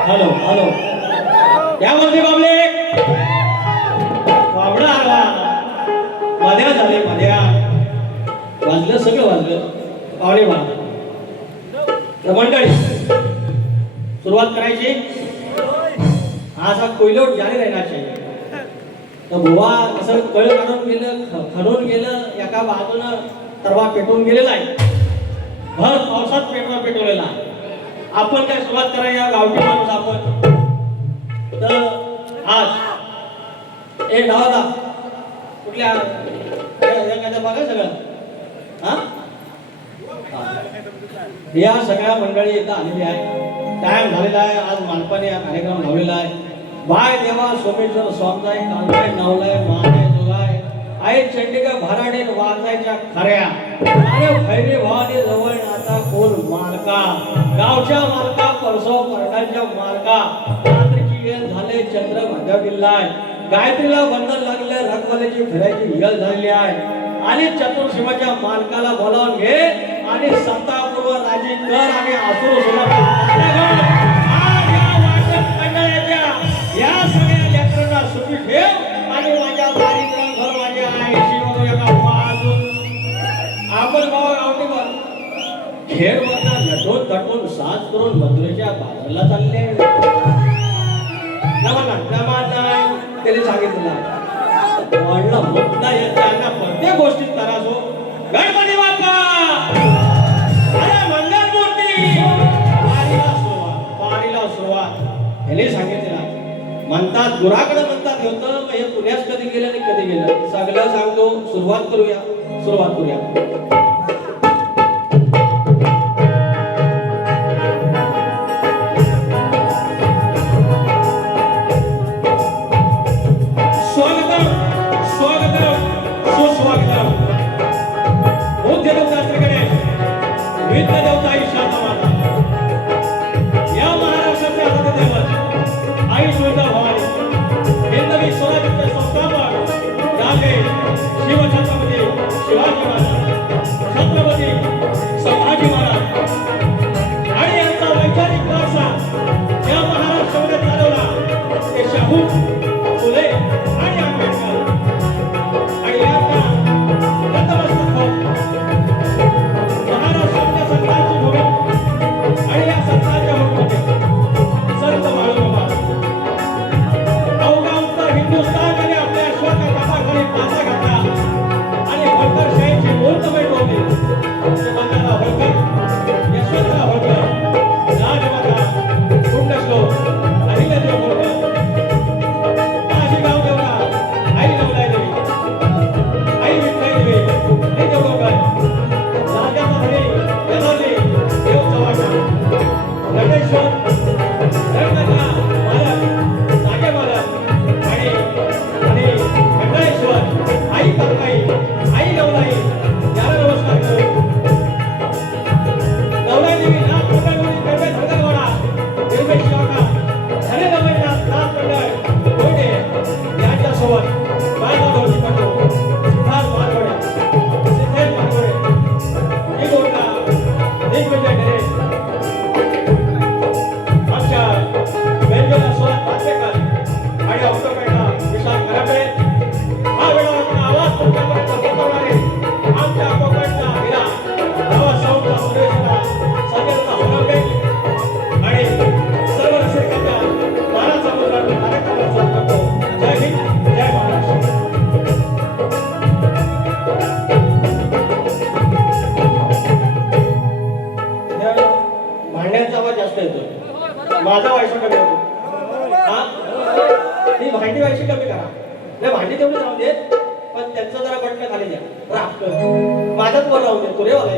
Hello hello या बोलते बाबले बाबडा आला मध्या झाले मध्या वाजलं सगळं वाजलं पावणे बारा मंडळी सुरुवात करायची आज हा कोयलोट जारी राहण्याची तर बुवा असं कळ काढून गेलं खणून गेलं एका बाजूनं तरवा पेटून गेलेला आहे भर पावसात पेटवलेला आहे आपण काय सुरुवात करा या गावठी माणूस आपण तर आज ए डावादा कुठल्या बघा सगळं हा या सगळ्या मंडळी इथं आलेली आहे टाइम झालेला आहे आज मालपाने हा कार्यक्रम लावलेला आहे बाय देवा सोमेश्वर स्वामजाय कालबाय नावलाय मानाय जोगाय आई चंडिका भराडे वाजायच्या खऱ्या आणि खैरे भावाने जवळ आता कोण मालका गावच्या मालका परसव परडांच्या मालका रात्रीची वेळ झाले चंद्र भाग्या दिलाय गायत्रीला बंधन लागले रखवाल्याची फिरायची वेळ झालेली आहे आणि चतुर्शिवाच्या मालकाला बोलावून घे आणि सत्तापूर्व राजी कर आणि असुर या सगळ्या लेकरांना सुखी ठेव आणि माझ्या दारिद्र्य घर माझ्या आईशी एका बाजून आपण बाबा गावठी खेळ वरना नटून तटून साज करून मथुरेच्या बाजारला चालले त्याने सांगितलं वाढला मुद्दा यांना प्रत्येक गोष्टीत तरासो गणपती बाप्पा अरे मंगलमूर्ती पारीला सुरुवात याने सांगितलं म्हणतात गुराकडे म्हणतात होतं हे पुण्यास कधी गेलं आणि कधी गेलं सगळं सांगतो सुरुवात करूया माझा वायसा कमी होतो हा ती भांडी वायशी कमी करा नाही भांडी तेवढी राहून दे पण त्यांचं जरा बटणं खाली द्या राख माझ्याच वर राहून दे तुरे वाला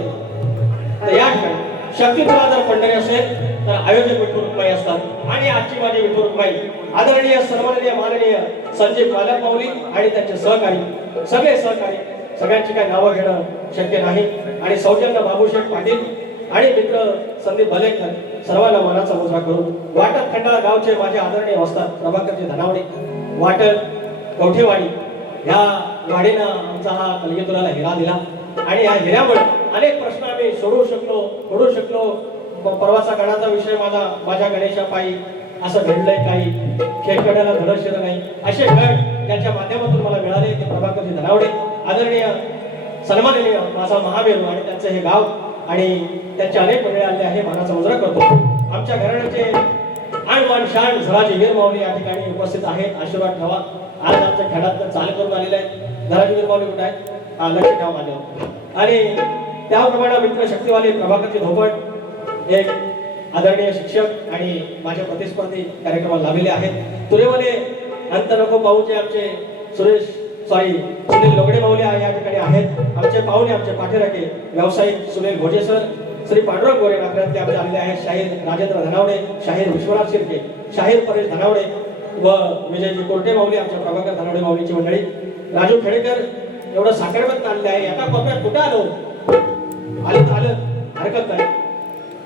तर या ठिकाणी शक्ती तुला जर पंढरी असेल तर आयोजक विठ्ठल रुक्माई असतात आणि आजची माझी विठ्ठल रुक्माई आदरणीय सन्माननीय माननीय संजय पालक माऊली आणि त्यांचे सहकारी सगळे सहकारी सगळ्यांची काही नावं घेणं शक्य नाही आणि सौजन्य बाबूशेठ पाटील आणि मित्र संदीप भलेकर सर्वांना मनाचा मुजरा करून वाटत खंडाळा गावचे माझे आदरणीय वस्ताद प्रभाकरजी धनावडे वाटत कवठेवाडी या गाडीनं आमचा हा कलगीतुराला हिरा दिला आणि या हिऱ्यामुळे अनेक प्रश्न आम्ही सोडवू शकलो परवाचा गणाचा विषय माझ्या गणेशा पायी असं घडलंय काही खेळकड्याला धडशिर नाही असे गण त्यांच्या माध्यमातून मला मिळाले ते प्रभाकरजी धनावडे आदरणीय सन्माननीय माझा महावीर आणि त्यांचं हे गाव आणि त्यांचे अनेक मंडळी आले आहे मानाचा मुजरा करतो आमच्या घराण्याचे आणवान शान झळाचे वीर माऊली या ठिकाणी उपस्थित आहेत आशीर्वाद ठेवा आज आमच्या खेळात चाल करून आलेले आहेत घराचे वीर माऊली कुठे आहेत लक्ष ठेवा माझ्यावर आणि त्याप्रमाणे मित्र शक्तीवाले प्रभाकरजी धोपट एक आदरणीय शिक्षक आणि माझे प्रतिस्पर्धी कार्यक्रमाला लाभलेले आहेत तुरेवाले अंत नको पाहूचे आमचे सुनील लोगडे माऊली या ठिकाणी आहेत आमचे पाहुणे आमचे पाठीराखे व्यावसायिक सुनील भोजे सर श्री पांडुरंग गोरे नागरातले आमचे आलेले आहेत शाहीर राजेंद्र धनावडे शाहीर विश्वनाथ शिर्के शाहीर परेश धनावडे व विजयजी कोर्टे माऊली आमच्या प्रभाकर धनावडे माऊलीची मंडळी राजू खेडेकर एवढं साखरबत आणले आहे एका कोपऱ्यात कुठं आलो आलं हरकत नाही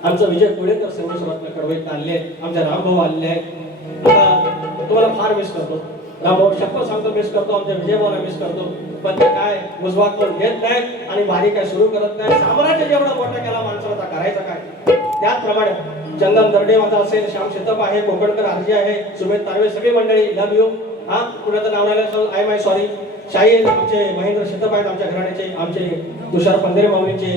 आमचं विजय कोळेकर संघ कडवईत आणले आमचे रामभाऊ आलेले आहेत आता तुम्हाला फार मिस करतो रामभाऊ शपथ सांगतो मिस करतो आमच्या विजयभाऊला मिस करतो पण ते काय मुजवात पण घेत नाहीत आणि वारी काय सुरू करत नाही साम्राज्य जेवढा मोठा केला माणसाला करायचं काय त्याचप्रमाणे चंदन दर्डे माझा असेल श्याम शेतप आहे कोकणकर आरजी आहे सुमेध तारवे सगळी मंडळी लव यू हा कुणाचं नाव राहिलं आय माय सॉरी शाहीर आमचे महेंद्र शेतप आहेत आमच्या घराण्याचे आमचे तुषार पंधरे माऊलीचे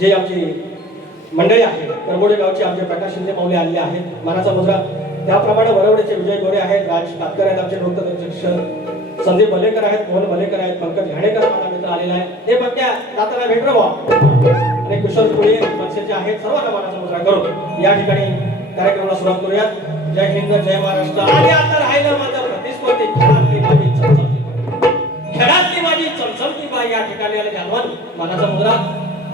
जे आमची मंडळी आहे करबोडे गावचे आमचे प्रकाश शिंदे माऊली आलेले आहेत मानाचा मुजरा त्याप्रमाणे वरवडेचे विजय गोरे आहेत राज कातकर आहेत आमचे नृत्य संदीप भलेकर आहेत मोहन भलेकर आहेत पंकज घाणेकर माझा मित्र आलेला आहे ते बघत्या दाताला भेटलो आणि किशोर पुढे मनसेचे आहेत सर्वांना मानाचा मुजरा करू या ठिकाणी कार्यक्रमाला सुरुवात करूयात जय हिंद जय महाराष्ट्र आणि आता राहिलं माझं प्रतिस्पर्धी खेळातली माझी चमचमती बाई या ठिकाणी आले जालवान मानाचा मुजरा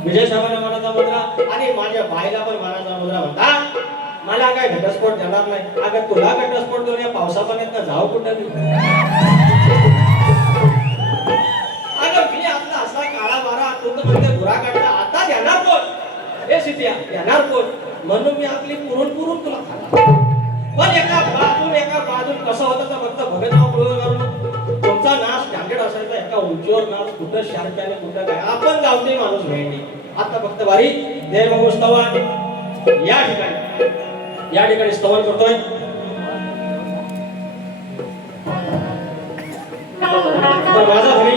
विजय साहेबांना मानाचा मुद्रा आणि माझ्या बाईला पण मानाचा मुद्रा म्हणता मला काय घटस्फोट देणार नाही अगं तुला घटस्फोट देऊन या पावसा पाण्यात जाऊ कुठं अगं मी आपला असा काळा मारा म्हणजे धुरा काढला आता देणार कोण हे सिद्धिया देणार कोण म्हणून मी आपली पुरून पुरून तुला खाला पण एका बाजून कसं होतं तर फक्त भगतराव करून तुमचा नाश स्टँडर्ड असायचा एका उंचीवर नाश कुठं शार्प्याने कुठं काय आपण गावचे माणूस भेटली आता फक्त वारी देव स्तवन या ठिकाणी स्तवन करतोय तर माझा घरी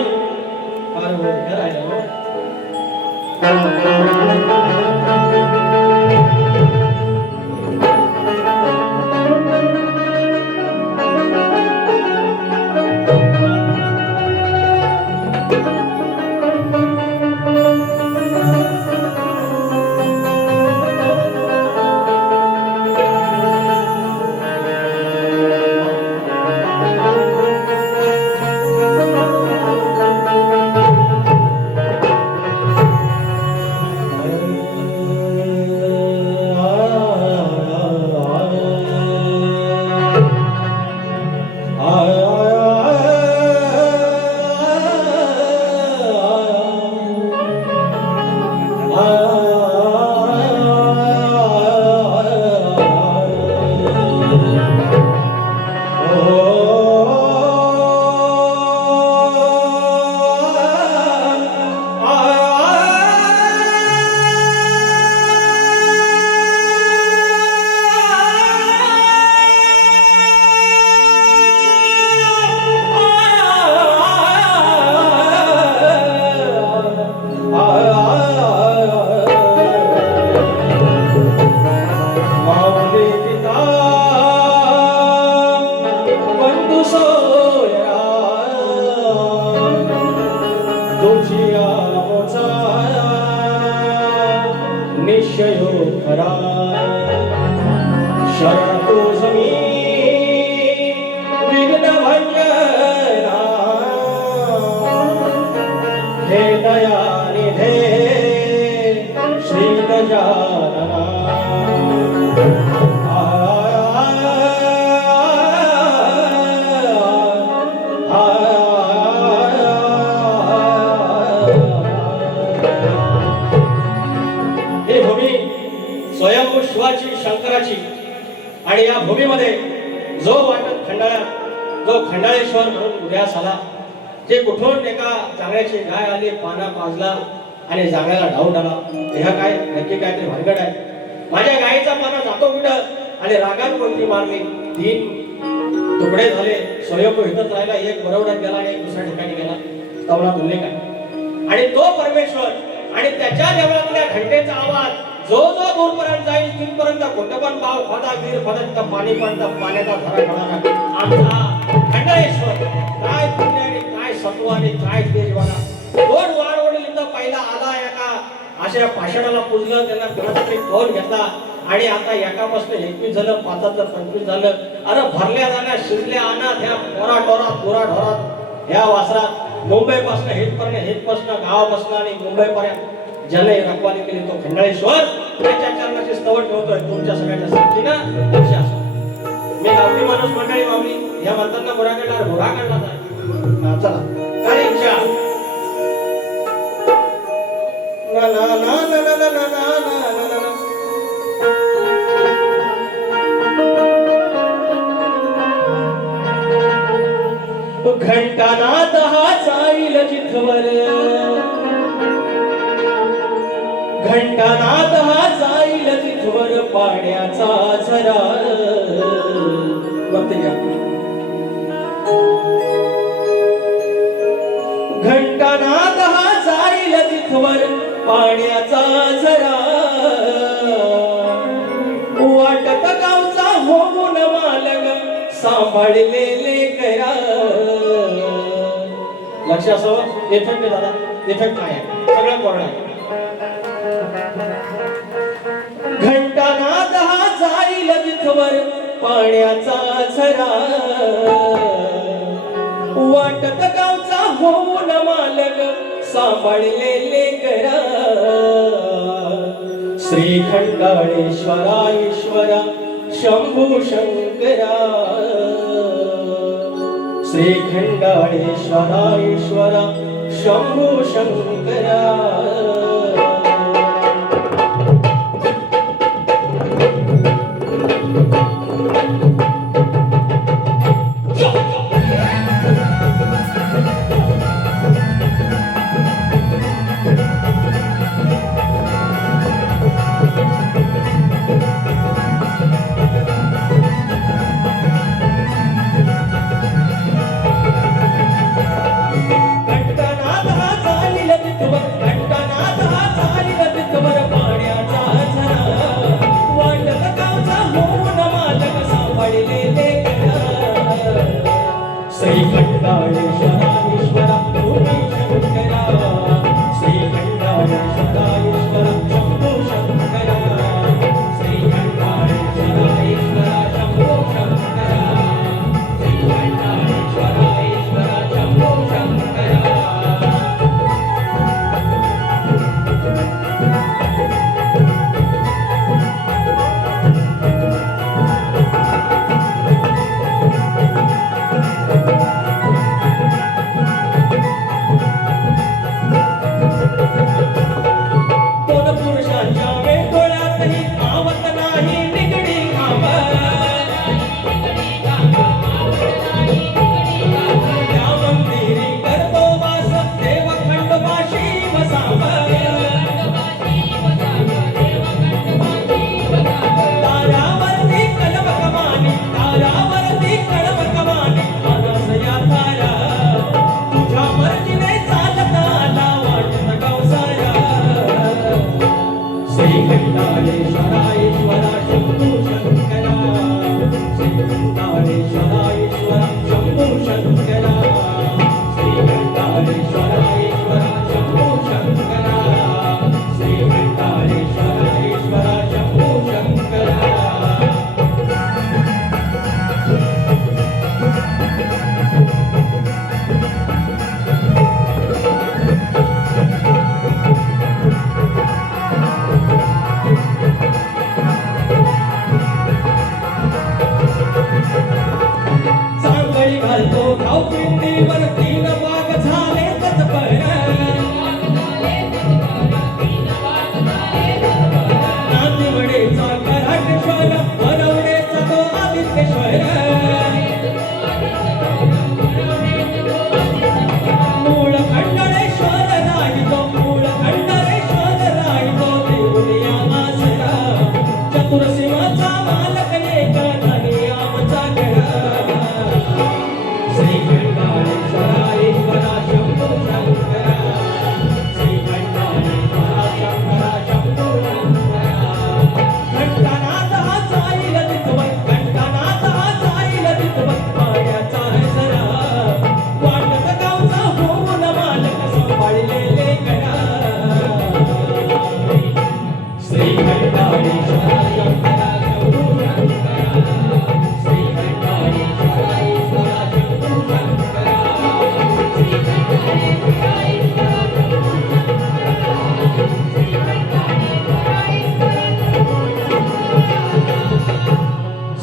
शंकराची आणि या भूमीमध्ये जो वाटत खंडाळा जो खंडाळेश्वर म्हणून उदयास आला जे कुठून एका जांगळ्याची गाय आली पाना पाजला आणि जांगळ्याला डाऊन आला ह्या काय नक्की काहीतरी भानगड आहे माझ्या गायीचा पाना जातो कुठं आणि रागात कोणती मारली. 3 तुकडे झाले. स्वयंभू इथंच राहिला. एक बरोबर गेला आणि एक दुसऱ्या ठिकाणी गेला. तवला बोलले काय. आणि तो परमेश्वर आणि त्याच्या देवळातल्या घंटेचा आवाज जो जो दूरपर्यंत जाईल तिथपर्यंत कुठं पण भाव खोदा वीर पदंत पाणी पण पाण्याचा धरा घडणारा आमचा खंडेश्वर. काय पुण्य आणि काय सत्व आणि काय तेजवाना. दोन वाढवडील इथं पहिला आला एका अशा पाषाणाला पुजलं. त्यांना कोणाचा तरी कौल घेतला आणि आता एकापासून 21 झालं, 5 25 झालं. अरे भरल्या जाण्या शिरल्या अनाथ ह्या पोरा टोरात गोरा ढोरात ह्या वासरात मुंबईपासून हेतपासून गावापासून आणि मुंबईपर्यंत ज्याने रखवाली केली तो खंडाळेश्वर. त्याच्या चरणाची स्तवन ठेवतोय तुमच्या सगळ्यांच्या साक्षीनं. लक्ष असो. मी गावठी माणूस मंडळी मामली या म्हणताना गोरा काढणार घोडा काढला नाही. चला काय इच्छा ना ना ना ना ना ना ना ना ना. घंटानाद हा जाईल जिथवर. घंटानाद हा जाईल जिथवर पाण्याचा झरा. घंटानाद हा जाईल जिथवर पाण्याचा झरा. वाटत गावचा होऊन मालग सांभाळलेले करा. लक्ष असावं. इफेक्ट दादा इफेक्ट काय आहे सगळं कोरडा आहे. घंटानाद हा जाईल जिथवर पाण्याचा झरा. वाटत गावचा होऊन मालक सांभाळलेले करा. श्री खंडाळेश्वरा ईश्वरा शंभू शंकरा. श्री खंडाळेश्वरा ईश्वरा शंभू शंकरा. घंटानाद हा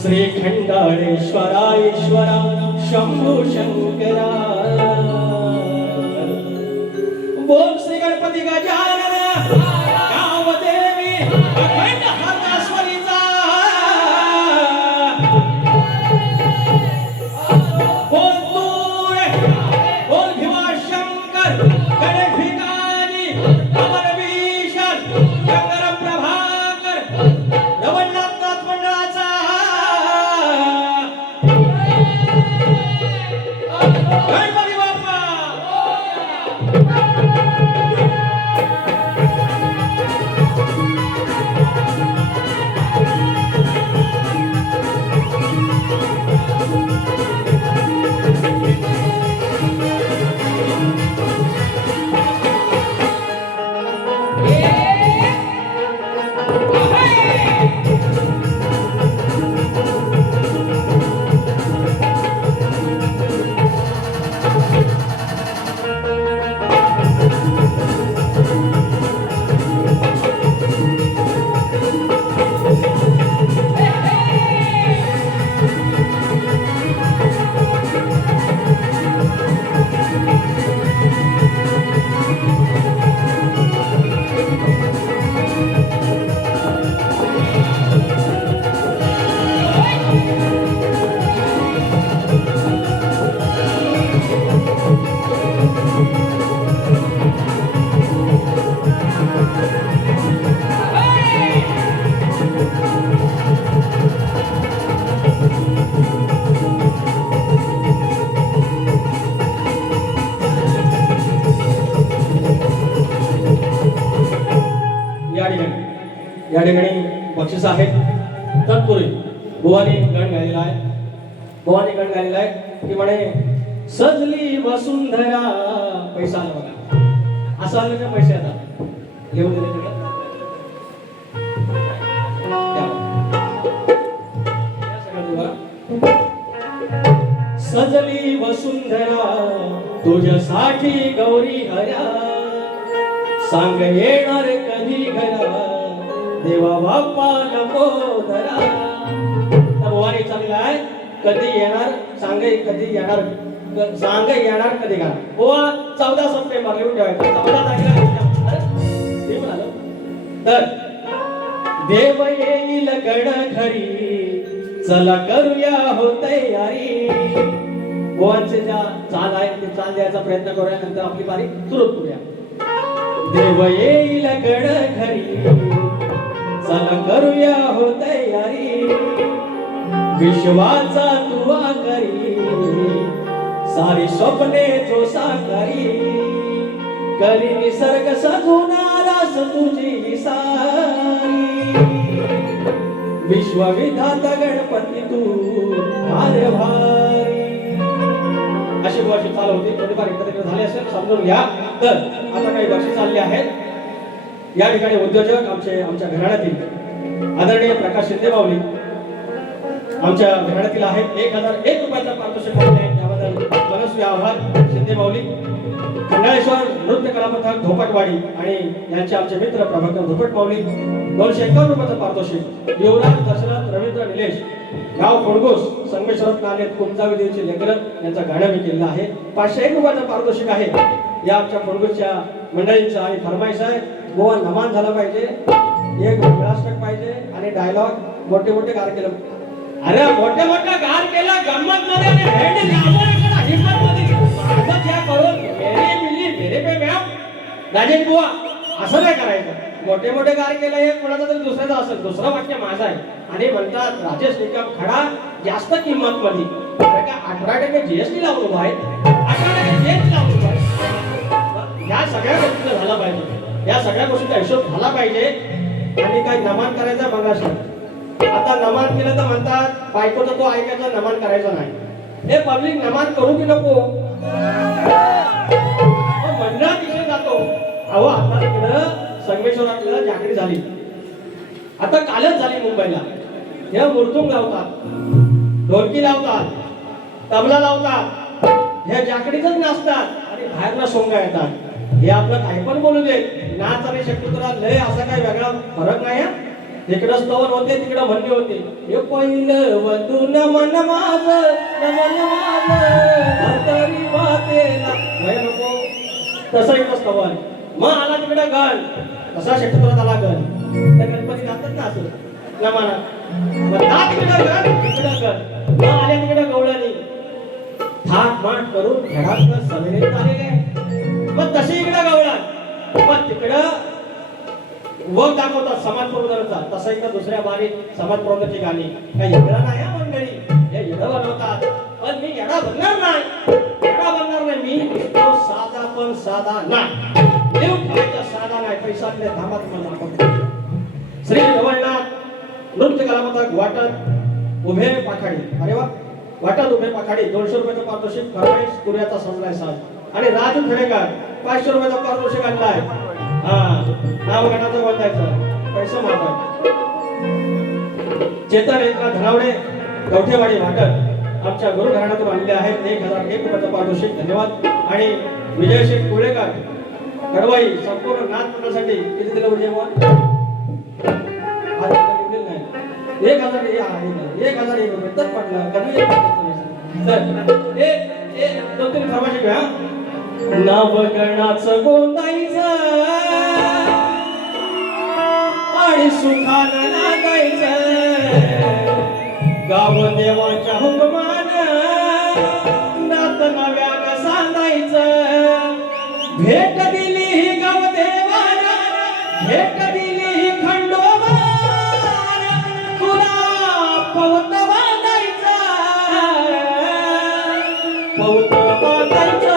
श्री खंडाळेश्वरा ईश्वरा शंभू शंकरा बोल श्री गणपती गजानन गावदेवी अखंड हरणाश्वरीचा बोल तूर बोल भीमाशंकर गणेश भिकाजी अमर भीषण शंकर प्रभाकर रवळनाथ मंडळाचा गणपती बाप्पा या ठिकाणी बक्षीस आहेत. तत्पूर्वी बुवानी गण गायलेला आहे. बुवानी गण गायलेला आहे की म्हणे सजली वसुंधरा. पैसा आला बघा, असं आलं का पैसे आता लिहून दिले तिकडं. सजली वसुंधरा तुझ्यासाठी गौरी हरा, सांग येणार कधी घरा देवा बाप्पा लंबोदरा. भवानी चांगला आहे, कधी येणार सांग, कधी येणार सांग, येणार कधी घरा. बुवा 14 सप्टेंबर लिहून ठेवायचं. 14 तारखेला ते म्हणाल तर देव येईल गण घरी, चला करूया हो तयारी. बुवांचे ज्या चाल आहे ते चाल द्यायचा प्रयत्न करूया, नंतर आपली बारी सुरू करूया. देव येईल गण घरी, चला करूया हो तयारी. विश्वाचा तुवा करी, सारी स्वप्ने जो साकारी. करी निसर्ग सजून आलास तुझी सारी. विश्वविधाता गणपती तू भारी. अशी बुवाची चाल होती. थोडीफार एकत्र झाली असेल समजून घ्या. तर आता काही बक्षीस चालली आहेत. या ठिकाणी उद्योजक आमच्या घराण्यातील आदरणीय प्रकाश शिंदे माऊली आमच्या घराण्यातील आहेत. 1001 रुपयाचा पारितोषिक आहे. त्याबद्दल मनस्वी आभार शिंदे माऊली. खंडाळेश्वर नृत्य कला पथक धोपटवाडी आणि यांचे आमचे मित्र प्रभाकर धोपट माऊली 251 रुपयाचं पारितोषिक. युवराज दशरथ रवींद्र निलेश गाव फोडगोस संगमेश्वर नालेत कुंजावी देवीचे लेकर यांचा गाणं मी केलेलं आहे. 501 रुपयाचं पारितोषिक आहे. या आमच्या फोडगोसच्या मंडळींचा आणि फरमाईश आहे. गोवा नमान झाला पाहिजे, एक विलासक पाहिजे आणि डायलॉग मोठे मोठे गार केलं. अरे मोठे मोठे गार केला गंमत मध्ये आणि हेड लावून एका हिम्मत मध्ये माझं क्या करून मेरे मिली मेरे पे मॅम राजेश बुवा असं नाही करायचं. मोठे मोठे गार केलं हे कोणाचा तरी दुसऱ्याचा असेल, दुसरं वाक्य माझं आहे. आणि म्हणतात राजेश निकम खडा जास्त किंमत मध्ये. अरे का 18% जीएसटी लावून उभा आहे, 18% जीएसटी लावून उभा आहे. या सगळ्या गोष्टी झाला पाहिजे, या सगळ्या गोष्टीचा हिशोब झाला पाहिजे. आणि काही नमान करायचा बघा. आता नमान केलं तर म्हणतात बायकोचा तो ऐकायचा, नमान करायचं नाही. हे पब्लिक नमान करू की नको मंडळात इकडे जातो. अहो आता तिकडं संगमेश्वरातलं जाकडी झाली, आता कालच झाली मुंबईला. हे मुरतुंग लावतात, ढोलकी लावतात, तबला लावतात, हे जाकडीच नाचतात आणि बाहेरला सोंगा येतात. हे आपलं काही पण बोलू दे, नाच आणि शक्यतो लय असा काही वेगळा फरक नाही. इकडं स्तवन होते तिकडं म्हणणे होते हे पहिलं वधून मन माझं नमन माझं तरी मातेला भय नको तसं इकडं स्तवन मग आला तिकडं गण कसा शेतकऱ्यात आला गण त्या गणपती जातात ना असं नमाना मग तिकडं गण मग आल्या तिकडं गवळणी थाट माट करून घरात सवेरे आलेले मग तशी इकडं गवळण मग तिकडं वग दाखवतात समाज प्रबोधनाचा तसं एकदा दुसऱ्या बारीक समाज प्रबोधनाची गाणी काही येडा नाही हा मंडळी हे येडं बनवतात पण मी येडा बनणार नाही मी तो साधा पण साधा नाही देव ठेवायचा साधा नाही पैसा आपल्या धामात मला दाखवतो श्री जवळनाथ नृत्य कलामता वाटत उभे पाखाडी अरे वा वाटत उभे पाखाडी 200 रुपयाचं पारितोषिक फरमाईश कुर्याचा सजलाय साहेब आणि राजू खेडेकर 500 रुपयाचा पारितोषिक आणलाय नाव गणाचं बोलायचं पैसा मागवाय चेतन एकनाथ धनावडे कवठेवाडी वाटत आमच्या गुरु घराण्यातून आणले आहेत 1001 रुपयाचं पारितोषिक धन्यवाद आणि विजय शेठ कुळेकर कडवाई संपूर्ण नाथ मंडळासाठी किती दिलं म्हणजे मग 1000 रुपये तर पडला कधी तर दोन फरमाशी घ्या नवगणाचं गोंदायचं आणि सुखानं लागायचं गाव देवाच्या हुकमान नात नव्यानं सांगायचं भेट दिली ही गाव देवाना भेट दिली ही खंडोबा तुला पवत बांधायचा पवत बांधायचं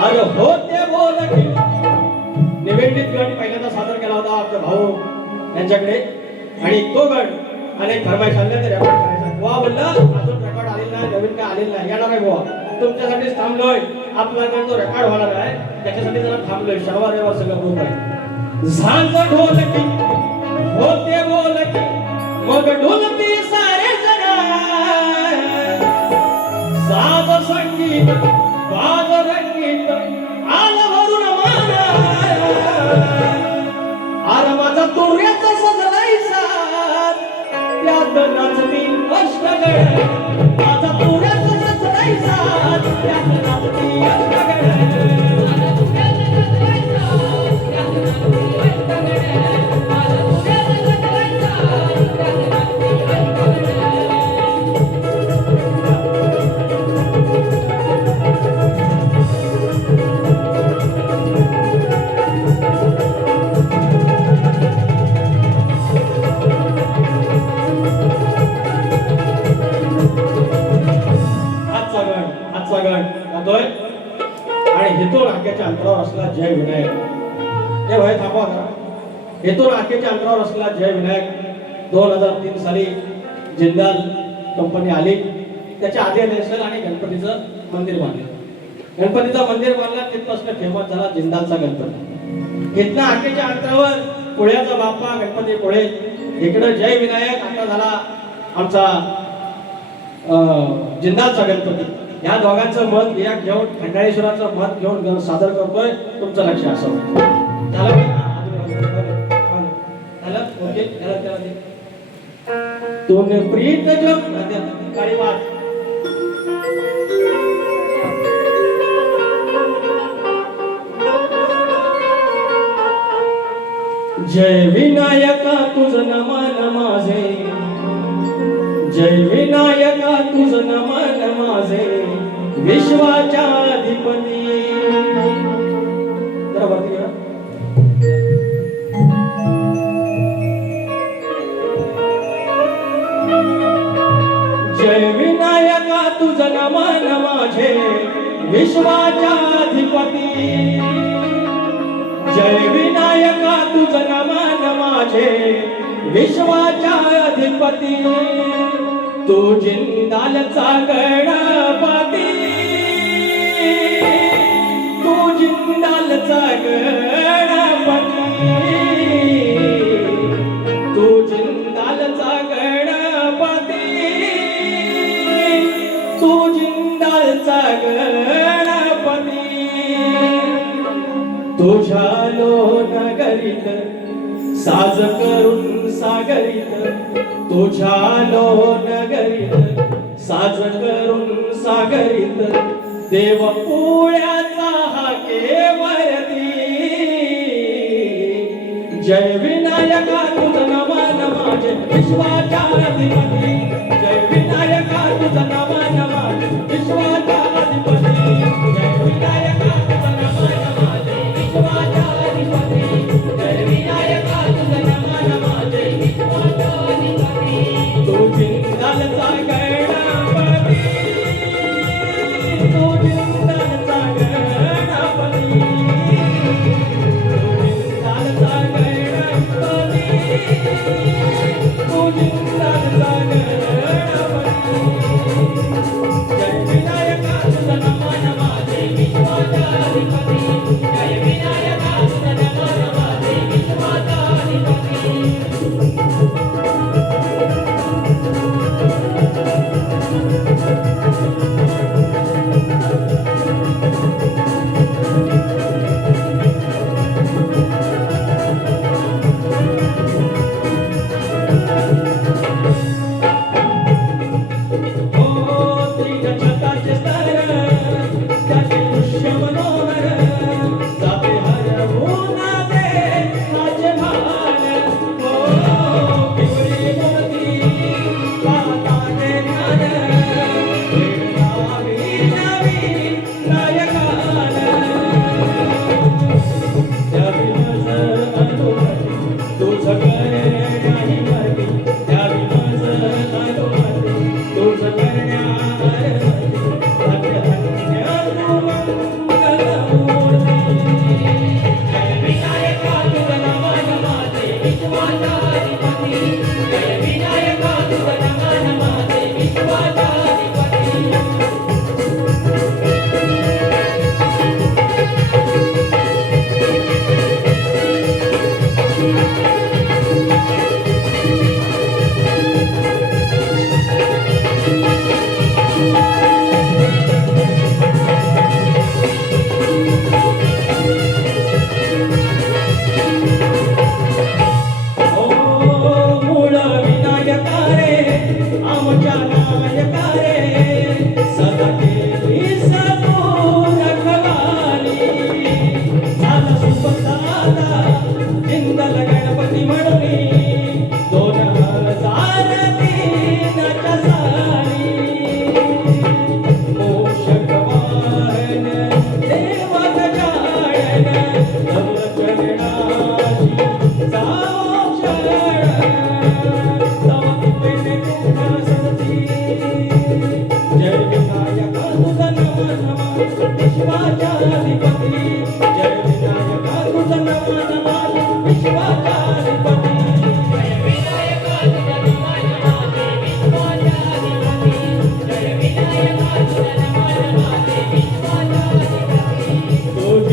अरे होते बोलकी निवेदित गण पहिल्यांदा सादर केला होता आमच्या भाऊ यांच्याकडे आणि तो गण अनेक फरमाईश आणल्या तर रेकॉर्ड करायचा बुवा बोलला अजून रेकॉर्ड आलेला नाही नवीन काय आलेलं नाही येणार आहे बुवा तुमच्यासाठीच थांबलोय आपला गण तो रेकॉर्ड होणार आहे त्याच्यासाठी जरा थांबलोय शनिवार रविवार सगळं ग्रुप आहे झांज ढोलकी होते बोलकी मग ढोलकी सारे जण साध संगीत वाज रंगीत आला वरून माना आर माझा तोऱ्याचा सजलाय साथ त्यात नाचती अष्टगण माझा तोऱ्याचा सजलाय साथ त्यात नाचती अष्टगण आणि हेतून आख्याच्या अंतरावर असला जय विनायक हे वय थांबवा जरा हेतून आख्याच्या अंतरावर असला जय विनायक 2003 साली जिंदाल कंपनी आली त्याच्या आधी नेसल आणि गणपतीचं मंदिर बांधलं गणपतीचं मंदिर बांधलं तिथपासून फेमस झाला जिंदालचा गणपती इथनं आख्याच्या अंतरावर पुण्याचा बाप्पा गणपती पुणे इकडं जय विनायक आता झाला आमचा जिंदालचा गणपती या दोघांचं मत या घेऊन खंडाळेश्वराचं मत घेऊन सादर करतोय तुमचं लक्ष असावं झालं ओके तूने प्रीत जब काळी वाट जय विनायका तुझं नमन माझे जय विनायका तुझं नमन माझे विश्वाच्या अधिपती जरा वरती घ्या जय विनायका तुझं नमन माझे विश्वाच्या अधिपती जय विनायका तुझं नमन माझे विश्वाच्या अधिपती तू जिंदालचा गणपती तू जिंदालचा गणपती तू जिंदालचा गणपती तू जिंदालचा गणपती तुझ्या लोणगरीत साज करून सागरीत तुझ्या लोणगरीत साज करून सागरीत देव पोळ्याचा हा केवरती जय विनायका तुझं नमन माझे विश्वाच्या अधिपती जय विनायका तुझं नमन माझे विश्वाच्या अधिपती जय विनायका तुझं नमन माझे विश्वाच्या अधिपती जय विनायका तुझं नमन माझे विश्वाच्या अधिपती तू जिंदालचा गणपती तू जिंदालचा गणपती तू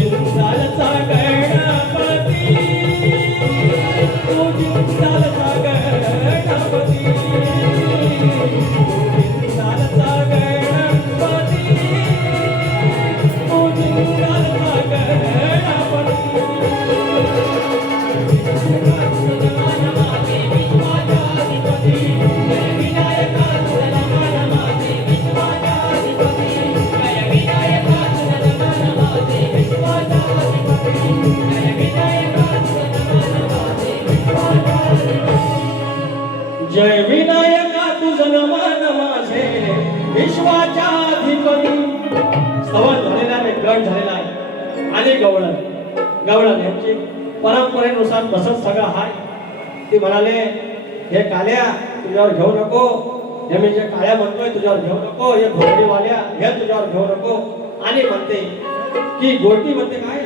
जिंदालचा गणपती तू जिंदालचा गणपती जय विनायका तुझं नमन माझे विश्वाच्या अधिपती जय विनायका तुझं नमन माझे विश्वाच्या अधिपती जय विनायका तुझं नमन माझे विश्वाच्या अधिपती स्तवन झालेला आहे गण झालेला आहे आणि गवळण यांची परंपरेनुसार बसत सगळं हाय ते म्हणाले हे काल्या तुझ्यावर घेऊ नको हे मी जे काळ्या म्हणतोय तुझ्यावर घेऊ नको हे घोरडीवाल्या हे तुझ्यावर घेऊ नको आणि म्हणते की गोटी म्हणते काय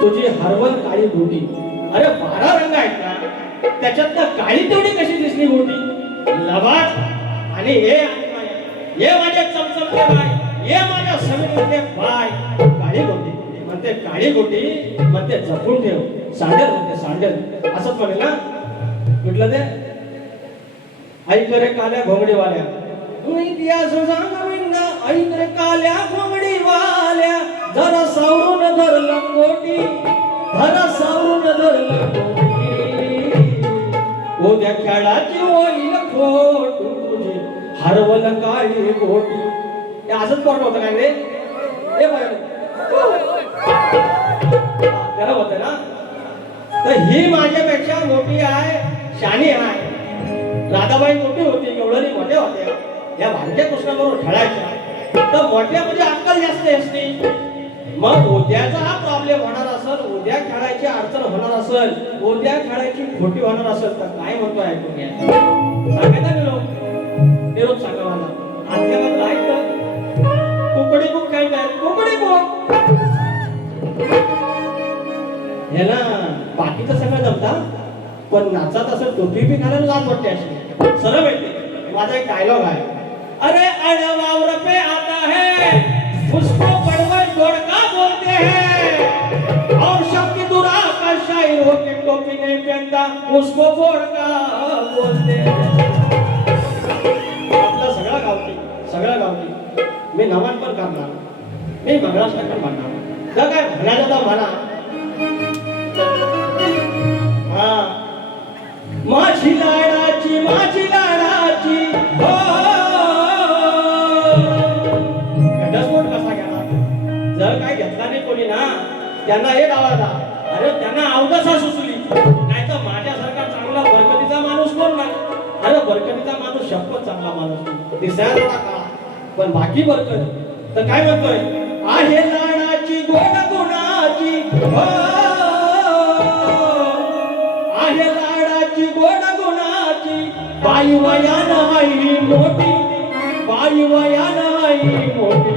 तुझी हरवल काळी गोटी अरे 12 रंग आहेत ना त्याच्यातनं काळी तेवढी कशी दिसली होती लबाड आणि हे माझ्या चमचमते बाय हे माझ्या समितीतले बाय काळी गोटी म्हणते काळी गोटी म्हणते जपून ठेव सांडेल म्हणते सांडेल असंच म्हणेल ना कुठलं ते ऐक रे काल्या घोंगडीवाल्या इतिहास सांगविना ऐक रे काल्या घोंगडीवाल्या जरा सावरून धर लंगोटी जरा सावरून धर लंगोटी उद्या खेळाची होईल खोट तुझी हरवल काळी गोटी हे असंच पोट होतं काय रे हे खरं होतं ना तर ही माझ्यापेक्षा मोठी आहे शानी आहे राधाबाई मोठी होती गवळणी मोठ्या होत्या या भांड्या कृष्णाबरोबर खेळायच्या तर मोठ्या म्हणजे अक्कल जास्त असते मग उद्याचा हा प्रॉब्लेम होणार असेल उद्या खेळायची अडचण होणार असेल उद्या खेळायची खोटी होणार असेल तर काय म्हणतो ऐकून घ्या सांगायचा निरोप सांगा मला आजच्या बाजूला ऐकतं कुकडी बुक काय कुकडी बुक हे ना बाकीचं सगळं जमता पण नाचात असं टोपी बी घालायला लाज वाटते अशी सरळ भेटते माझा एक डायलॉग आहे अरे अड़वावर पे आता है उसको पढ़वर जोड़का बोलते हैं और शब्द दुरा का शायर हो के टोपी नहीं पहनता उसको बोड़का बोलते हैं आपला सगळा गावठी मी नमन पण करणार मी मंगळाष्टक पण म्हणणार जर काय म्हणायचं तर म्हणा हा माझी लाडाची हो घटस्फोट कसा घ्यावा जर काय घेतला नाही कोणी ना त्यांना हे लावायचा अरे त्यांना अवदसा सुचली नाही तर माझ्यासारखा चांगला बरकतीचा माणूस कोण नाही अरे बरकतीचा माणूस शपथ चांगला माणूस दिसायला का पण बाकी बरकत तर काय म्हणतोय आहे लाडाची गोड गुणाची हो आहे लाडाची गोड गुणाची बाई वया नाही मोठी बाई वया नाही मोठी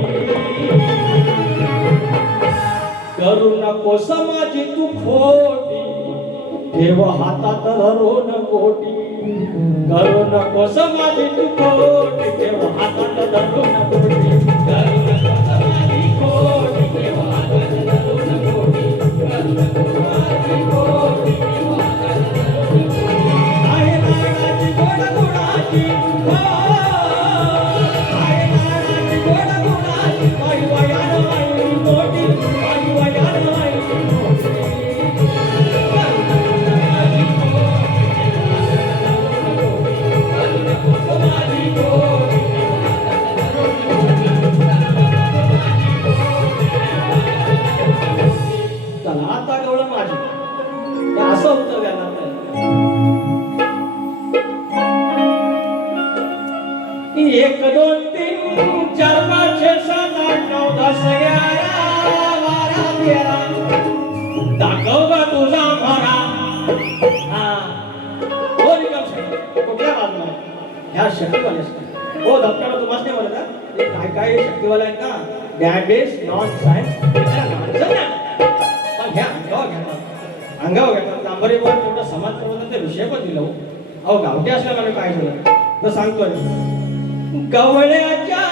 करू नको समाजी तू खोटी ठेव हातात धरून कोटी करू नको समाजी तू खोटी ठेव हातात धरून कोटी करू नको समाजी खोटी ठेव हातात धरून कोटी करू नको समाजी खोटी ठेव हातात धरून कोटी आहे लाडाची गोड गुणाची आहे लाडाची गोड गुणाची बाई वया नाही मोठी बाई वया नाही चला आता गवळण माझी असं उत्तर द्यायला एक दोन तीन चार पाच छे सात आठ नऊ दस 11 12 13 दाखव का तुझा भरा हा कुठल्या बाजूला ह्या शक्तीवाल्या हो डॉक्टर तुम्हाला नाही म्हणत काय काय शक्तीवाला आहेत ना दॅट इज नॉट सायन्स पण ह्या अंगावर घेतात तांबरीवर तेवढं समाज प्रबोधनाचा विषय पण दिला अहो गावठी असल्यामुळे काय झालं तर सांगतोय गवळ्याच्या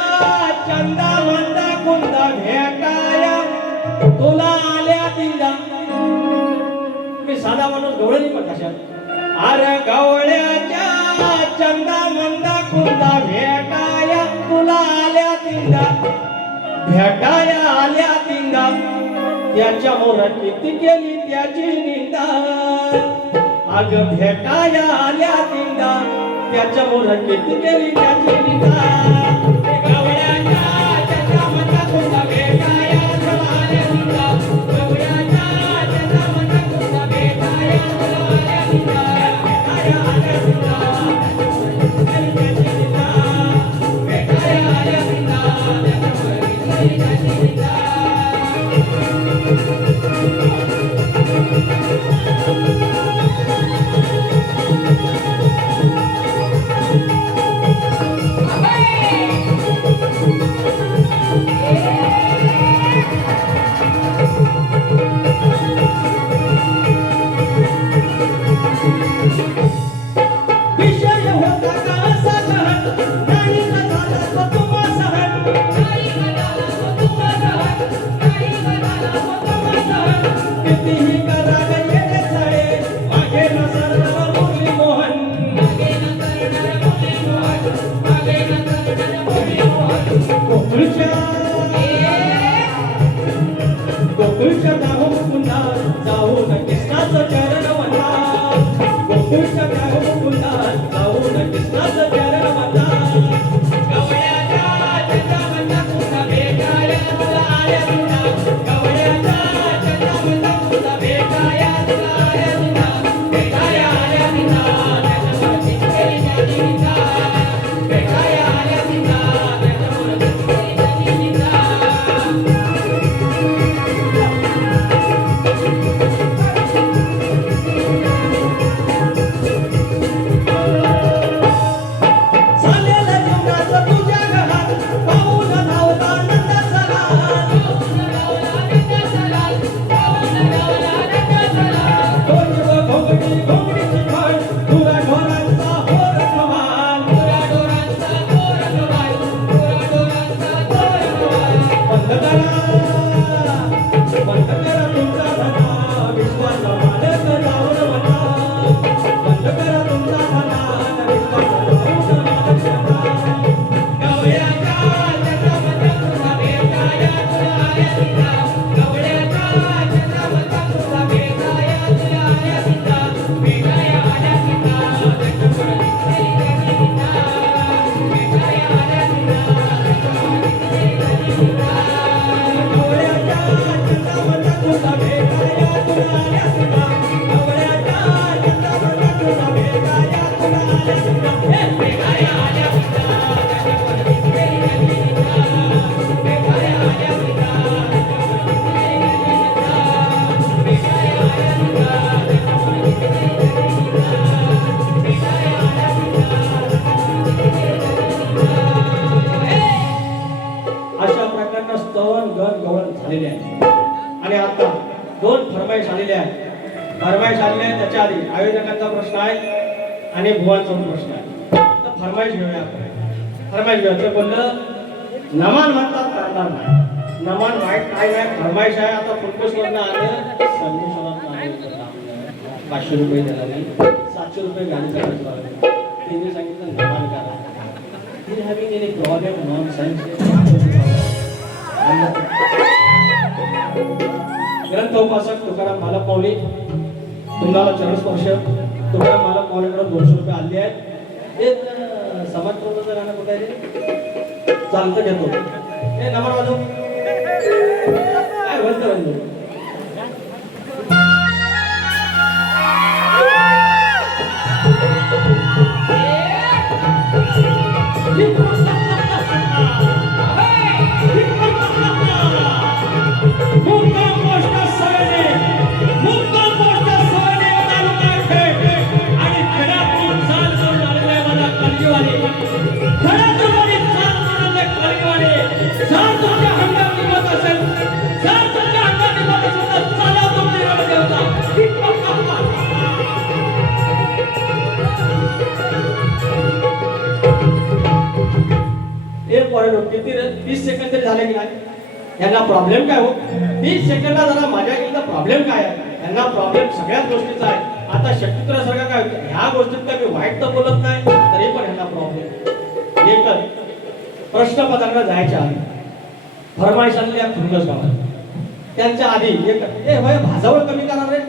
चंदा मंदा कुंदा भेटाया तुला आल्या तिला मी साधा माणूस गवळणी पण कशात अरे गवळ्याच्या चंदा मंदा कुंदा भेटाया तुला आल्या तिंदा भेटाया आल्या तिंदा त्याच्या मोर किती केली त्याची निंदा अग भेटाया आल्या तिंदा त्याच्या मोर किती केली त्याची निंदा गवळ्याच्या चंदा मंदा कुंदा भेटाया तुला आल्या तिंदा गवळ्याच्या चंदा मंदा कुंदा भेटाया तुला आल्या तिंदा भेटाया आल्या तिंदा भेटाया आल्या तिंदा त्याच्या मोर किती त्याची निंदा Hey! फरमाईश आलेली आहे. फरमाईश आलेली आहे त्याच्या आधी आयोजकांचा प्रश्न आहे आणि भुवांचा प्रश्न आहे. तर फरमाईश घेऊया आपण. फरमाईश घेऊया. ते बोललं नमान म्हणतात करणार नाही. नमान वाईट काय नाही. फरमाईश आहे. आता फुलकोसवरनं आलं, संदेश्वरातनं आलं, 500 रुपये दिला नाही, 700 रुपये गाडीचा खर्च लागला. त्यांनी सांगितलं नमान करा. He having any problem nonsense. ग्रंथ उपासक तुकाराम मालक माऊली तुम्हाला चरणस्पर्श. तुकाराम मालक माऊलीकडे 200 रुपये आले आहेत. एक समाज प्रबोधचं गाणं कुठे आहे? चालतं घेतो. हे नंबर वाजव. काय म्हणतो म्हणतो किती 30 सेकंद तरी झाले की नाही. यांना प्रॉब्लेम काय हो? 30 सेकंदला जरा मजा येईल तर प्रॉब्लेम काय आहे? यांना प्रॉब्लेम सगळ्याच गोष्टीचा आहे. आता शक्यतो सगळं काय होतं ह्या गोष्टीत काय मी वाईट तर बोलत नाही तरी पण यांना प्रॉब्लेम. एकच प्रश्नपत्राकडे जायच्या आधी फरमाईश आलेल्या खुंदस गावात त्यांच्या आधी एक ए होय भाजावळ कमी करणार रे.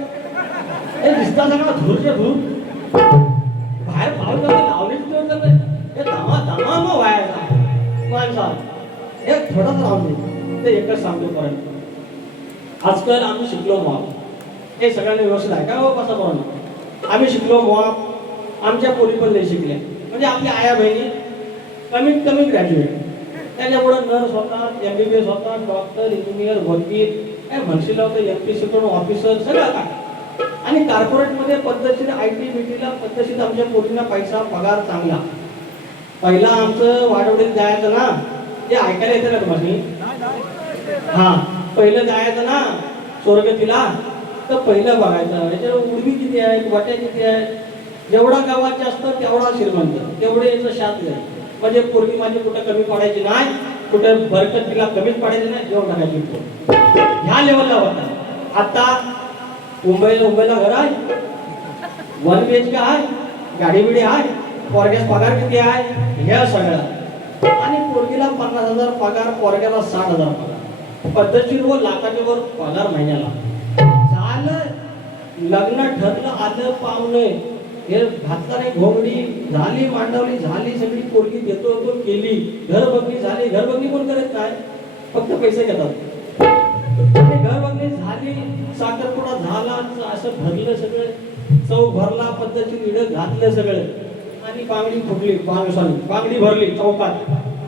हे दिसता सगळा धूरच्या धूर बाहेर पाऊल लावण्याची गरज नाही. हे दमा दमा मग व्हायचा माणसा एक थोडाच राहून दे. ते एकच सांगतो पर्यंत. आजकाल आम्ही शिकलो मॉप. हे सगळ्यांनी व्यवस्थित आहे का हो? कसा बरोबर आम्ही शिकलो मॉप. आमच्या पोरी पण नाही शिकल्या. म्हणजे आपल्या आया बहिणी कमीत कमी ग्रॅज्युएट. त्याच्यामुळे नर्स होतात, MBBS होतात, डॉक्टर, इंजिनियर, वकील, काय म्हणशील होतं MPC ऑफिसर सगळं काय. आणि कॉर्पोरेटमध्ये पद्धतशीर IT BTला पद्धतशीर आमच्या पोरींना पैसा पगार चांगला. पहिला आमचं वाढवडीत जायचं ना ते ऐकायला येतं ना तुम्हाला? हा पहिलं जायचं ना स्वर्गतीला तर पहिलं बघायचं याच्यावर उडवी किती आहेत, वाट्या किती आहेत. जेवढा गावात जास्त तेवढा श्रीमंत, तेवढे याचं शात जाईल. म्हणजे पोरगी माझी कुठं कमी पडायची नाही, कुठं बरकत तिला कमीच पडायची नाही, जेवण टाकायची. ह्या लेवलला होता. आता मुंबईला घर आहे, 1 BHK आहे, गाडी बिडी आहे, पोरग्यास पगार किती आहे हे सगळं. आणि पोरगीला 50,000 पगार, पोरग्याला 60,000 पगार. पद्धतशीर व लाखाच्या वर पगार महिन्याला. झालं लग्न ठरलं, आलं पाहुणे हे घातला घोंगडी झाली, मांडवली झाली, सगळी पोरगी देतो तो केली, घर बघणी झाली. घर बघणी कोण करत काय? फक्त पैसे घेतात. घर बघणी झाली, साखरपुडा झाला, असं भरलं सगळं, चौक भरला, पद्धतशीर इडं घातलं सगळं. आणि बांगडी फुटली, बांगडी भरली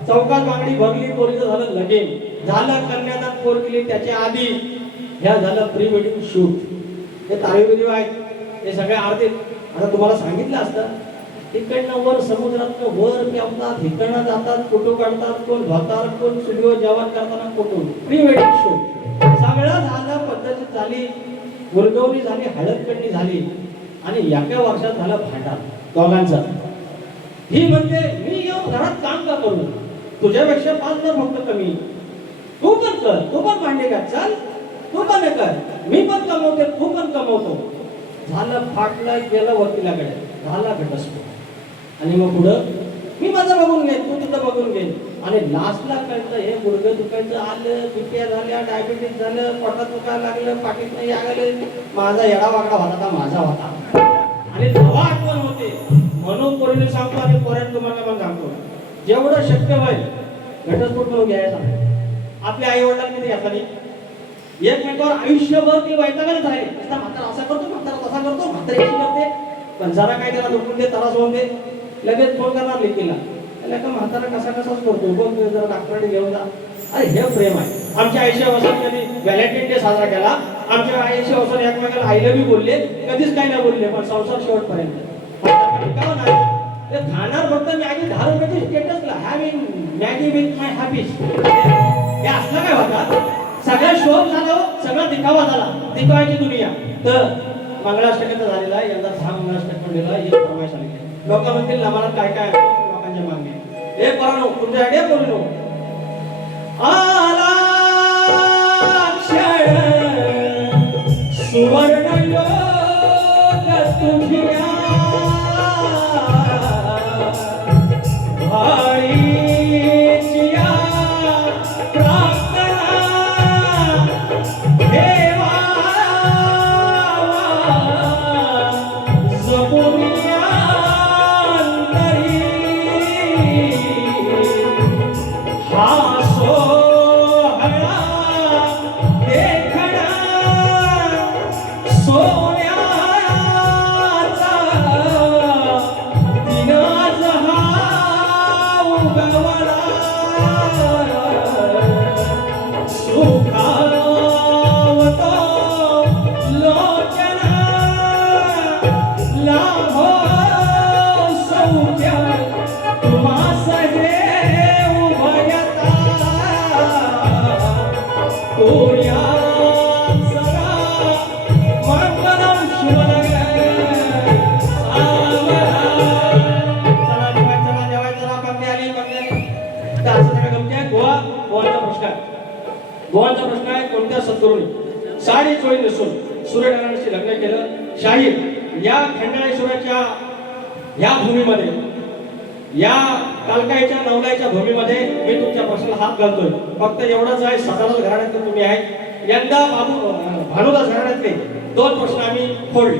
चौकात बांगडी भरली. पोरीचं झालं लगेन, झालं कन्यादान पोरगी. त्याच्या आधी ह्या झालं प्री वेडिंग शूट. हे तारीख आहेत हे सगळे आरती. आता तुम्हाला सांगितलं असतं इकडनं वर समुद्रातनं वर पेवतात, इकडनं जातात, फोटो काढतात, कोण धोतात, कोण स्टुडिओ जेवण करताना फोटो. प्री वेडिंग शूट सगळं झालं, पद्धतीत झाली, गुरगवणी झाली, हळदकडणी झाली. आणि एका वर्षात झालं भांडण दोघांचं. ही म्हणते मी येऊन घरात काम का करू, तुझ्यापेक्षा 5,000 फक्त कमी, तू पण कर, तू पण भांडे का, चल तू पण कर, मी पण कमवते, तू पण कमवतो. झालं फाटलं, गेलं वकिलाकडे, झाला घटस्फोट. आणि मग पुढं मी माझं बघून घेईन, तू तुझं बघून घेईन. आणि लास्टला कळतं हे गुडघं दुखायचं आलं, बीपी झाल्या, डायबिटीस झालं, पोटात दुखायला लागलं, पाठीत नाही आलं. माझा येडा वाकडा होता माझा होता. आणि जेव्हा आठवण होते म्हणून पोरीने सांगतो आणि पोऱ्यात तुम्हाला पण सांगतो जेवढं शक्य होईल घटस्फोट करून घ्यायचा. आपल्या आई वडिलांनी ते घेतला नाही. एकमेकावर आयुष्यभर ती वैतागच आहे. म्हातारा असा करतो, म्हातारा तसा करतो, म्हातारा अशी करते. पण जरा काय त्याला दुखून दे, त्रास होऊन दे, लगेच फोन करणार लेकीला, त्याला का म्हातारा कसाच करतो, बघ जरा डॉक्टरकडे घेऊन जा. अरे हे प्रेम आहे. आमच्या आईशी अवसर कधी व्हॅलेंटाईन डे साजरा केला, आमच्या आईशी अवसर एकमेकाला आई लव्ह यू बोलले, कधीच काही नाही बोलले, पण संसार शेवटपर्यंत. ते खाणार फक्त मॅगी 10 रुपयाची स्टेटसला having Maggi with my hubby's. हे असलं काय होता सगळा शोध झाला, सगळा दिखावा झाला, दिखावायची दुनिया. तर मंगळाष्टकाचा झालेला आहे, यंदा 10 मंगळाष्टक म्हणलेला एक फरमाईश आली. लोक म्हणतील आम्हाला काय काय लोकांच्या मागणी. हे परानो तुमच्या आयडिया बोलू नको. आला क्षण सुवर्ण योग तुझ्या भाळीच्या प्रार्थना देवा जपुनिया अंतरी हा सोहळा देखणा सोन्याचा दिनाज हा उगवला सुखावतो लोचना लाभो सौख्य तुम्हास हे उभयता कोर्या सरा मंगलम शिवनग गोवांचा प्रश्न आहे. कोणत्या सद्गुरूंनी साडी चोळी नेसून सूर्यनारायणाशी लग्न केलं? शाहीर या खंडाळेश्वराच्या या भूमीमध्ये, या कालकाईच्या नवलाईच्या भूमीमध्ये मी तुमच्या प्रश्नाला हात घालतोय. फक्त एवढंच आहे, सातारा घराण्यातले तुम्ही आहे. यंदा भानुदास घराण्यातले 2 प्रश्न आम्ही फोडले.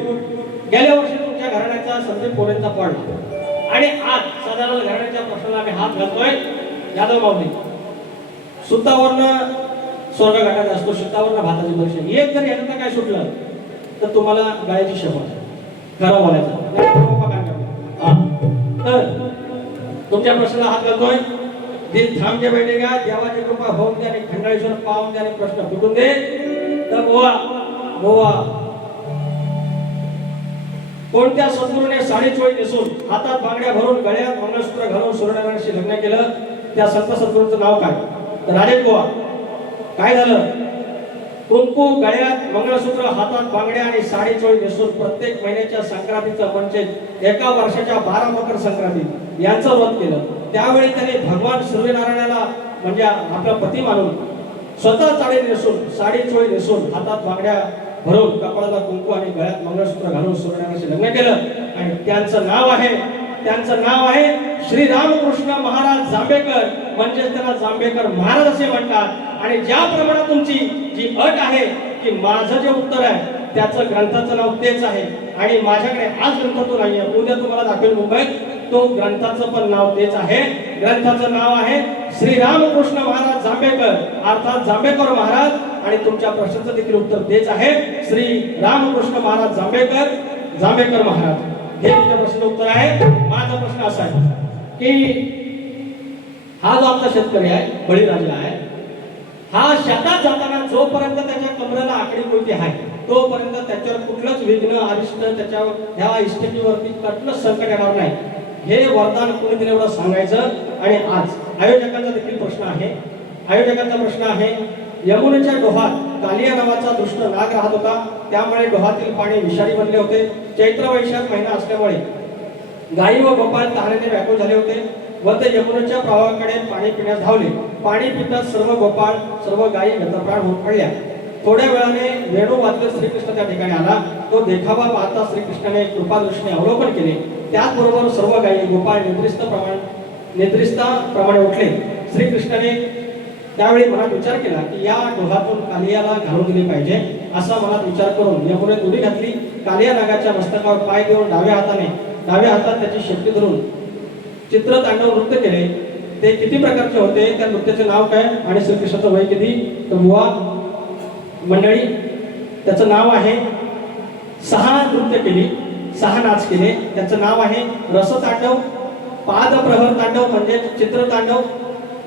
गेल्या वर्षी तुमच्या घराण्याचा संदीप पोरेंचा पडला आणि आज सातारा घराण्याच्या प्रश्नाला आम्ही हात घालतोय. यादव माऊली सुतावरनं स्वर्ग गाठायचा असतो, सुतावरनं भाताची परीक्षा. एक जर यांना काय सुटलं तर तुम्हाला गायची शपथ खरं बोलायचं. तर तुमच्या प्रश्नाला हात घालतोय. दिल थांब जे बैठेगा, देवाची कृपा होऊन द्या आणि खंडाळेश्वर पाहून द्या आणि प्रश्न फुटून दे. तर गोवा कोणत्या सद्गुरूने साडी चोळी नेसून हातात बांगड्या भरून गळ्यात मंगळसूत्र घालून सूर्यनारायणाशी लग्न केलं? त्या संत सद्गुरूंचं नाव काय? तर राजेश गोवा. काय झालं? कुंकू गळ्यात, मंगळसूत्र हातात, बांगड्या आणि साडी चोळी नेसून प्रत्येक महिन्याच्या संक्रांतीचं म्हणजे एका वर्षाच्या 12 मकर संक्रांती यांचं व्रत केलं. त्यावेळी त्याने भगवान सूर्यनारायणाला म्हणजे आपला पती मानून स्वतः साडी चोळी नेसून हातात बांगड्या भरून कपाळाला कुंकू आणि गळ्यात मंगळसूत्र घालून सूर्यनारायणाशी लग्न केलं. आणि त्यांचं नाव आहे श्री रामकृष्ण महाराज जांभेकर, म्हणजे त्याला जांभेकर महाराज असे म्हणतात. आणि ज्याप्रमाणे तुमची जी अट आहे की माझं जे उत्तर आहे त्याचं ग्रंथाचं नाव तेच आहे आणि माझ्याकडे आज ग्रंथ तो नाहीये, उद्या तुम्हाला दाखवेल मुंबईत, तो ग्रंथाचं पण नाव तेच आहे. ग्रंथाचं नाव आहे श्री रामकृष्ण महाराज जांभेकर अर्थात जांभेकर महाराज. आणि तुमच्या प्रश्नाचं देखील उत्तर तेच आहे श्री रामकृष्ण महाराज जांभेकर महाराज. हे तुमच्या प्रश्नाचं उत्तर आहे. माझा प्रश्न असा आहे की हा जो आपला शेतकरी आहे, बळीराजा आहे, हा शेतात जाताना जोपर्यंत त्याच्या कमरेला आकडी कोणती आहे तोपर्यंत त्याच्यावर कुठलंच विघ्न अरिष्ट त्याच्या ह्या इष्टकीवरती कुठलंच संकट येणार नाही. हे वरदान कोणी दिलं एवढं सांगायचं. आणि आज आयोजकांचा देखील प्रश्न आहे. यमुनेच्या डोहात कालिया नावाचा दुष्ट नाग राहत होता, त्यामुळे डोहातील पाणी विषारी बनले होते. चैत्र वैशाख महिना असल्यामुळे गायी व गोपाळ तहानेने व्याकुळ झाले होते व ते यमुनेच्या प्रवाहाकडे पाणी पिण्यास धावले. पाणी पिताच सर्व गोपाळ सर्व गायी गतप्राण होऊन पडल्या. थोड्या वेळाने वेणू वाजत श्रीकृष्ण त्या ठिकाणी आला. तो देखावा पाहता श्रीकृष्णाने कृपादृष्टीने अवलोकन केले. त्याचबरोबर सर्व गायी गोपाळ निद्रिस्ताप्रमाणे उठले. श्रीकृष्णाने त्यावेळी मनात विचार केला की या डोहातून कालियाला घालून दिले पाहिजे. असा मनात विचार करून यमुनेत उडी घातली. कालिया नागाच्या मस्तकावर पाय देऊन डाव्या हातात त्याची शेपटी धरून चित्रतांडव नृत्य केले. ते किती प्रकारचे होते, त्या नृत्याचे नाव काय आणि श्रीकृष्णाचं वय किती? तर बुवा मंडळी त्याचं नाव आहे 6 नृत्य केली, 6 नाच केले. त्याचं नाव आहे रसतांडव, पादप्रहर तांडव म्हणजे चित्रतांडव,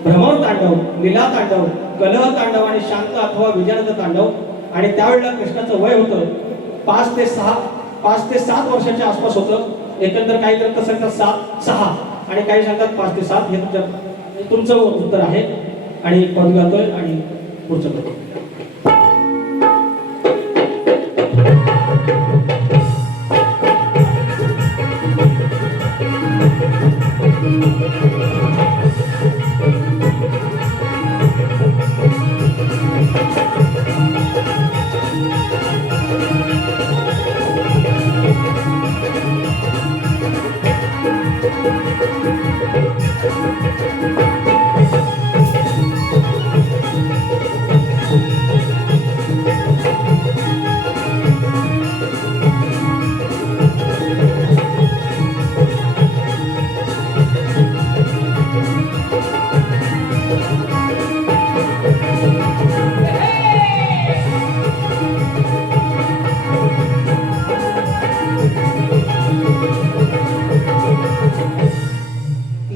भ्रमर तांडव, लीला तांडव, कलह तांडव आणि शांत अथवा विजयानंद तांडव. आणि त्यावेळेला कृष्णाचं वय होतं 5 ते 7 वर्षाच्या आसपास होतं. एकंदर काही ग्रंथ सांगतात 6 आणि काही सांगतात 5 ते 7. हे तुमचं उत्तर आहे. आणि पद घालतोय आणि पुढचं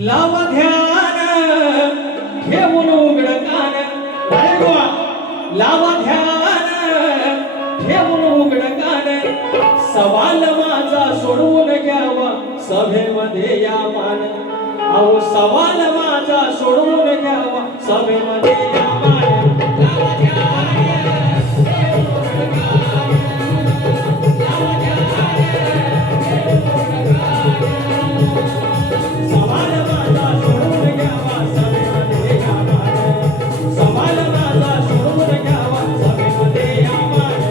लावा ध्यान ठेवून उघड कान अरे गोवा लावा ध्यान ठेवून उघड कान सवाल माझा सोडवून घ्यावा सभेमध्ये या मान अहो सवाल माझा सोडवून घ्यावा सभेमध्ये या मान लावा ध्यान ठेवून उघड कान लावा ध्यान ठेवून उघड कान सवाल माझा सोडून घ्यावा सभेमध्ये या मान सवाल माझा सोडून घ्यावा सभेमध्ये या मान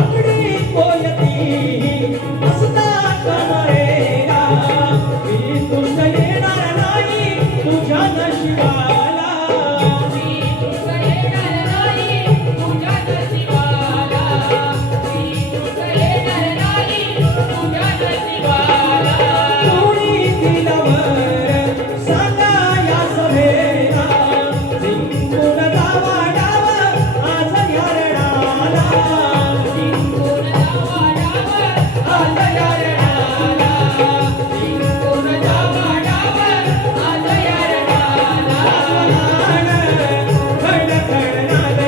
अगदी कोयती असता कमरेला मी तुझ येणार नाही तुझ्या नशिबाला मी तुझ येणार नाही तुझ्या नशिबाला मी तुझ येणार नाही तुझ्या नशिबाला कोणी दिलावर सांगा या सभेला जिंकून दावा डाव आज या रणाला जिंकून दावा डाव आज या रणाला जिंकून दावा डाव आज या रणाला खड खडनाद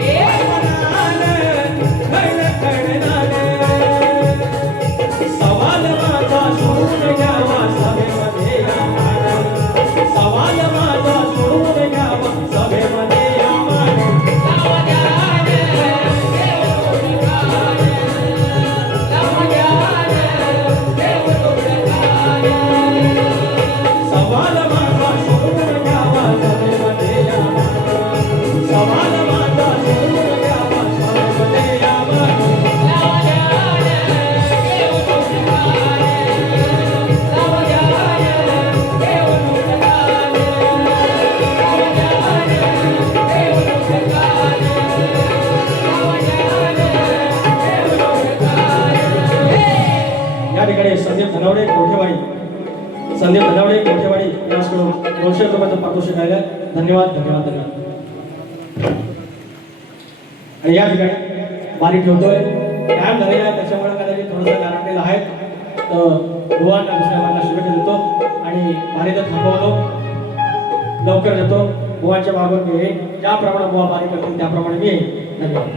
ए मनाल खड खडनाद सवाल माझा सोडून घ्यावा सभेमध्ये या मान सवाल माझा सोडून घ्यावा सभेमध्ये या मान लावा ध्यान ठेवून कान लावा ध्यान ठेवून कान सवाल माझा सोडून घ्यावा सभेमध्ये या मान सवाल माझा सोडून घ्यावा सभेमध्ये या मान लावा ध्यान ठेवून कान लावा ध्यान ठेवून कान लावा ध्यान ठेवून कान लावा ध्यान ठेवून कान या ठिकाणी संदीप धनावडे कोठेवाडी याचकडून 200 रुपयाचं पारितोषिक आहे धन्यवाद धन्यवाद धन्यवाद आणि या ठिकाणी बारी ठेवतोय टाइम झालेला आहे त्याच्यामुळे कदाचित थोडंसं गारंटीला आहे तर भुवांना दुसऱ्या बाजूला शुभेच्छा देतो आणि बारीचं थांबवतो लवकर देतो बुवांच्या मागून मी येईन ज्याप्रमाणे बुवा बारी करतील त्याप्रमाणे मी येईन धन्यवाद